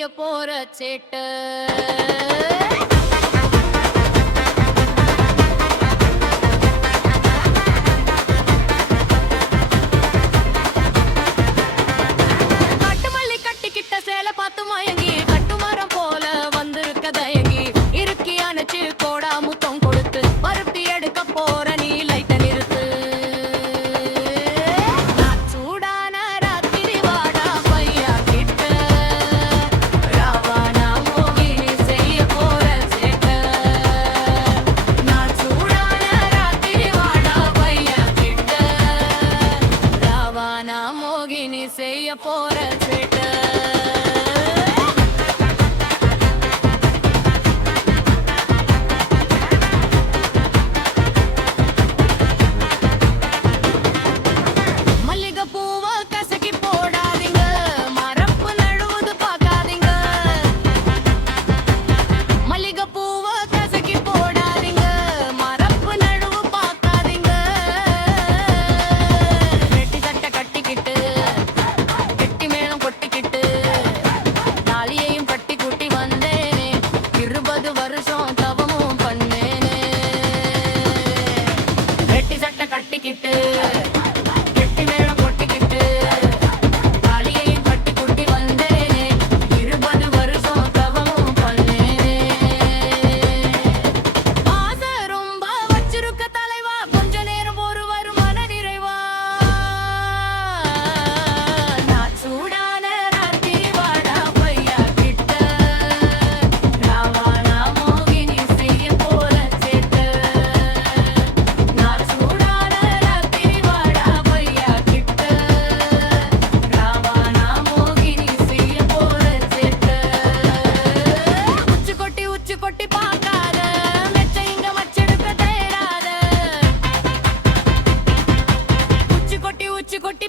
செய்ய போற சேட்ட மோகினி செய்ய போற சேட்ட கட்டிக்கிட்டு கெட்டி மேளம் கொட்டிக்கிட்டு தாலியையும் கட்டி குட்டி வந்தேனே 20 வருஷம் தவமும் பண்ணேனே ஆசை ரொம்ப வச்சிருக்க தலைவா கொஞ்ச நேரம் ஒரு மன நிறைவா நான் சூடான ராத்திரி வாடா பையா கிட்ட ராவானா மோகினி செய்ய போற சேட்ட நான் கொட்டி பார்க்காத மெச்ச இங்க மச்செடுக்க தேராத உச்சி கொட்டி